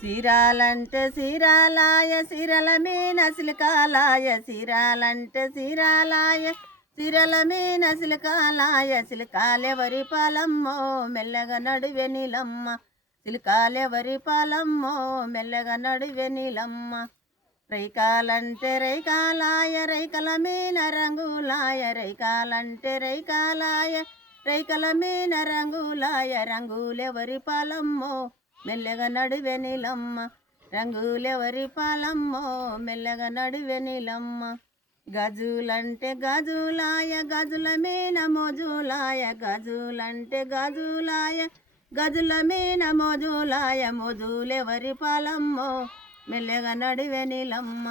సీరాలంటే సీరాలాయ సిరల మీన సిలకాలాయ సీరాలంటే సీరాలాయ సిరల మీన సిలకాలాయ సిలకాలెవరి పాలమ్మో మెల్లగా నడువె నీలమ్మ సిలకాలెవరి పాలమ్మో మెల్లగా నడువె నీలమ్మ రైకాలంటే రైకాలాయ రైకల మీన రంగులాయ రైకాలంటే రైకాలాయ రైకల మీన రంగులాయ రంగులెవరి పాలమ్మో మెల్లగా నడువె నీలమ్మ రంగులెవరి పాలమ్మో మెల్లగా నడువె నీలమ్మ గజులంటే గజులాయ గజుల మీన మోజులాయ గజులంటే గజులాయ గజుల మీన మోజులాయ మోజులెవరి పాలమ్మో మెల్లగా నడువె నీలమ్మ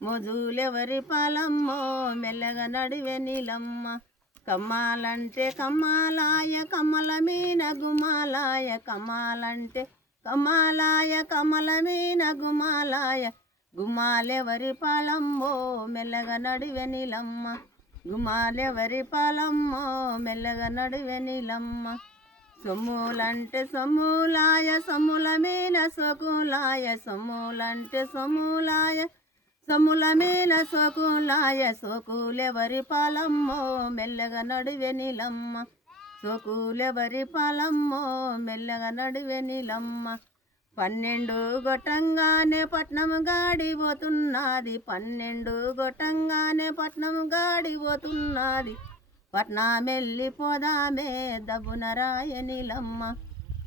మోజులెవరి పాలమ్మో మెల్లగా నడువె నీలమ్మ కమ్మాలంటే కమ్మాలాయ కమ్మల మీన గుమాలాయ కమ్మాలంటే కమలాయ కమల మీన గుమాలాయ గుమాలెవరి పాలమ్మో మెల్లగా నడువె నీలమ్మ గుమాలెవరి పాలమ్మో మెల్లగా నడువె నీలమ్మ సొమ్ములంటే సొమ్ములాయ సొమ్ముల మీన సోకులాయ సొమ్ములంటే సొమ్ములాయ సొమ్ముల మీన సోకులాయ సోకులెవరి పాలమ్మో మెల్లగా నడువె నీలమ్మ సోకులెవరి పాలమ్మో మెల్లగా నడువె నీలమ్మ 12 గొట్టంగానే పట్నము గాడిపోతున్నది 12 గొట్టంగానే పట్నము గాడిపోతున్నది పట్నమెల్లిపోదామే దబ్బున రాయ నీలమ్మ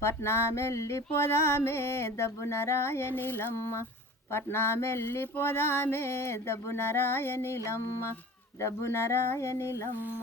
పట్నమెల్లిపోదామే దబ్బున రాయ నీలమ్మ పట్నమెల్లిపోదామే దబ్బున రాయ నీలమ్మ దబ్బున రాయ నీలమ్మ